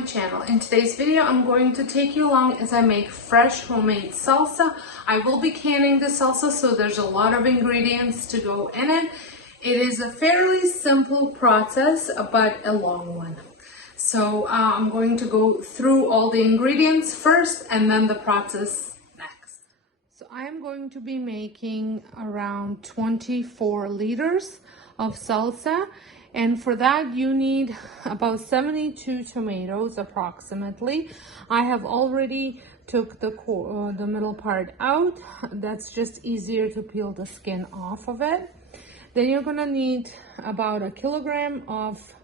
my channel. In today's video, I'm going to take you along as I make fresh homemade salsa. I will be canning the salsa, so there's a lot of ingredients to go in it. It is a fairly simple process, but a long one. So I'm going to go through all the ingredients first and then the process next. So I am going to be making around 24 liters of salsa. And for that, you need about 72 tomatoes approximately. I have already took the middle part out. That's just easier to peel the skin off of it. Then you're gonna need about 1 kilogram of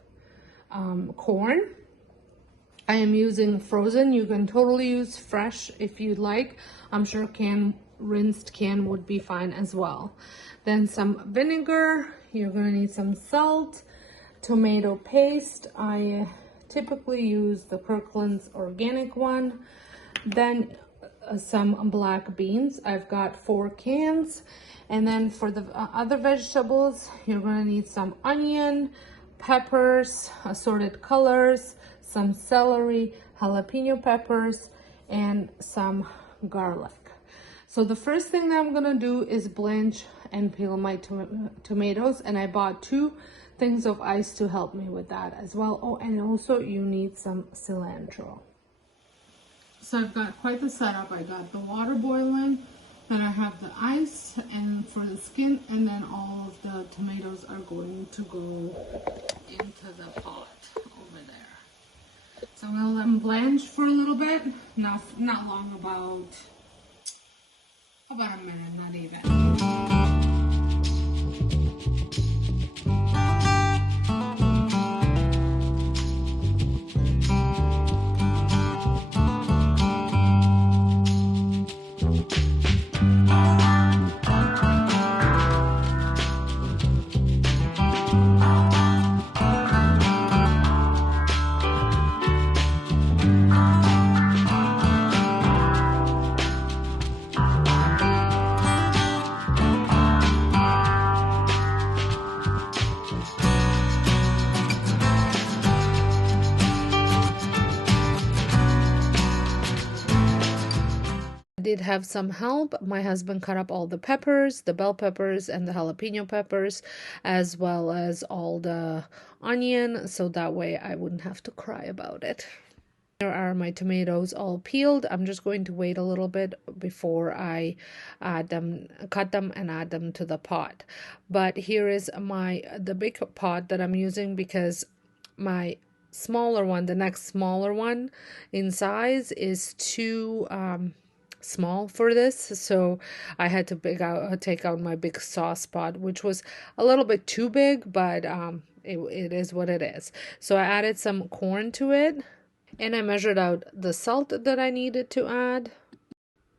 corn. I am using frozen. You can totally use fresh if you'd like. I'm sure rinsed can would be fine as well. Then some vinegar. You're gonna need some salt, tomato paste. I typically use the Kirkland's organic one. Then some black beans. I've got 4 cans. And then for the other vegetables, you're gonna need some onion, peppers, assorted colors, some celery, jalapeno peppers, and some garlic. So the first thing that I'm gonna do is blanch and peel my tomatoes, and I bought 2 things of ice to help me with that as well. Oh, and also you need some cilantro. So I've got quite the setup. I got the water boiling, then I have the ice and for the skin, and then all of the tomatoes are going to go into the pot over there. So I'm gonna let them blanch for a little bit, not long, about a minute, not even. Did have some help. My husband cut up all the peppers, the bell peppers and the jalapeno peppers, as well as all the onion, so that way I wouldn't have to cry about it. Here are my tomatoes all peeled. I'm just going to wait a little bit before I cut them and add them to the pot. But here is the big pot that I'm using, because my smaller one, the next smaller one in size, is too small for this, so I had to take out my big sauce pot, which was a little bit too big, but it is what it is. So I added some corn to it, and I measured out the salt that I needed to add,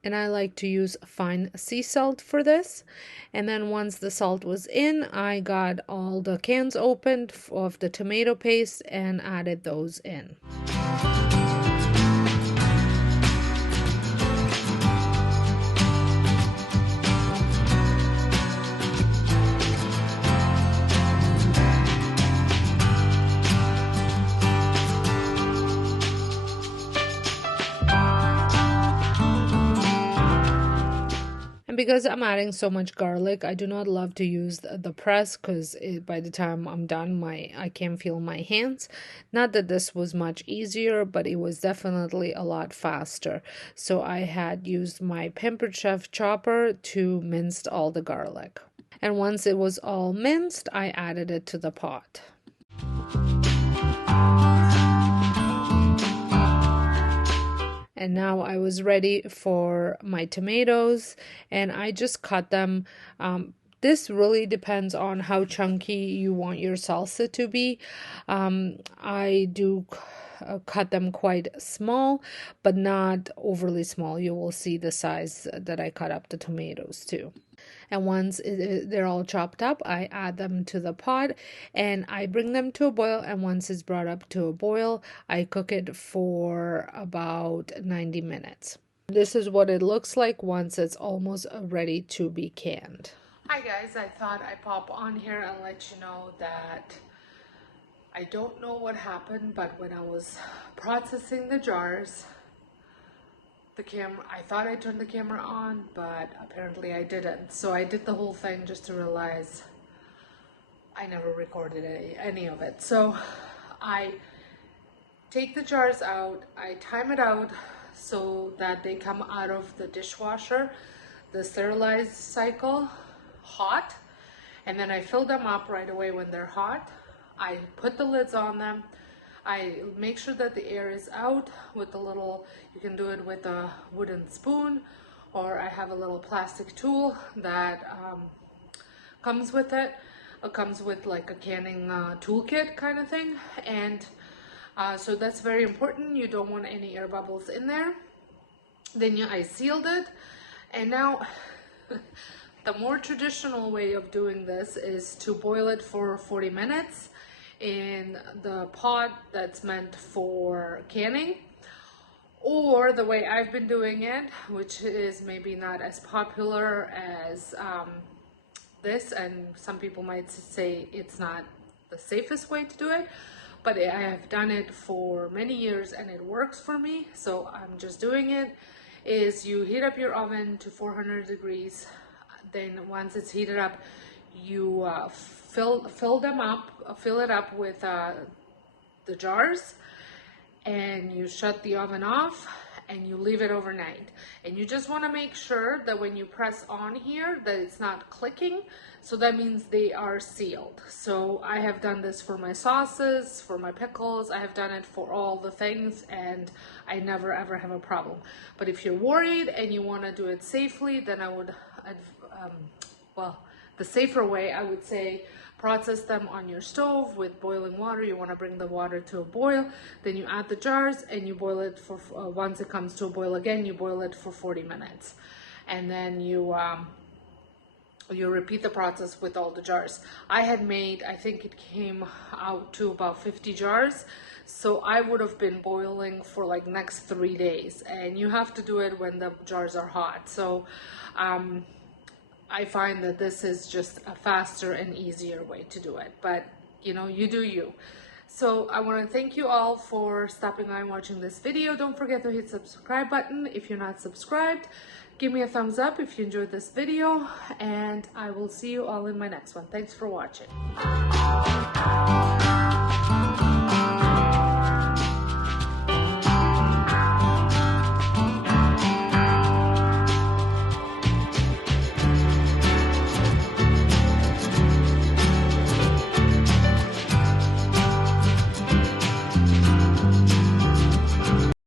and I like to use fine sea salt for this. And then once the salt was in, I got all the cans opened of the tomato paste and added those in. Because I'm adding so much garlic, I do not love to use the press, because by the time I'm done, I can feel my hands. Not that this was much easier, but it was definitely a lot faster. So I had used my Pampered Chef chopper to mince all the garlic. And once it was all minced, I added it to the pot. And now I was ready for my tomatoes, and I just cut them. This really depends on how chunky you want your salsa to be. I do cut them quite small, but not overly small. You will see the size that I cut up the tomatoes to. And once they're all chopped up, I add them to the pot and I bring them to a boil. And once it's brought up to a boil, I cook it for about 90 minutes. This is what it looks like once it's almost ready to be canned. Hi guys, I thought I'd pop on here and let you know that I don't know what happened, but when I was processing the jars, the camera, I thought I turned the camera on, but apparently I didn't. So I did the whole thing just to realize I never recorded any of it. So I take the jars out, I time it out so that they come out of the dishwasher, the sterilized cycle, hot, and then I fill them up right away when they're hot. I put the lids on them. I make sure that the air is out with a little, you can do it with a wooden spoon, or I have a little plastic tool that comes with it. It comes with like a canning toolkit kind of thing. And so that's very important. You don't want any air bubbles in there. Then I sealed it. And now the more traditional way of doing this is to boil it for 40 minutes in the pot that's meant for canning, or the way I've been doing it, which is maybe not as popular as this, and some people might say it's not the safest way to do it, but I have done it for many years and it works for me, so I'm just doing it. Is you heat up your oven to 400 degrees, then once it's heated up, you fill it up with the jars, and you shut the oven off and you leave it overnight. And you just want to make sure that when you press on here that it's not clicking, so that means they are sealed. So I have done this for my sauces, for my pickles, I have done it for all the things, and I never ever have a problem. But if you're worried and you want to do it safely, then I would well, the safer way, I would say, process them on your stove with boiling water. You want to bring the water to a boil, then you add the jars and you boil it for, once it comes to a boil again, you boil it for 40 minutes. And then you repeat the process with all the jars. I had made, I think it came out to about 50 jars. So I would have been boiling for like next 3 days. And you have to do it when the jars are hot. So, I find that this is just a faster and easier way to do it, but you know, you do you. So I want to thank you all for stopping by and watching this video. Don't forget to hit the subscribe button if you're not subscribed. Give me a thumbs up if you enjoyed this video, and I will see you all in my next one. Thanks for watching.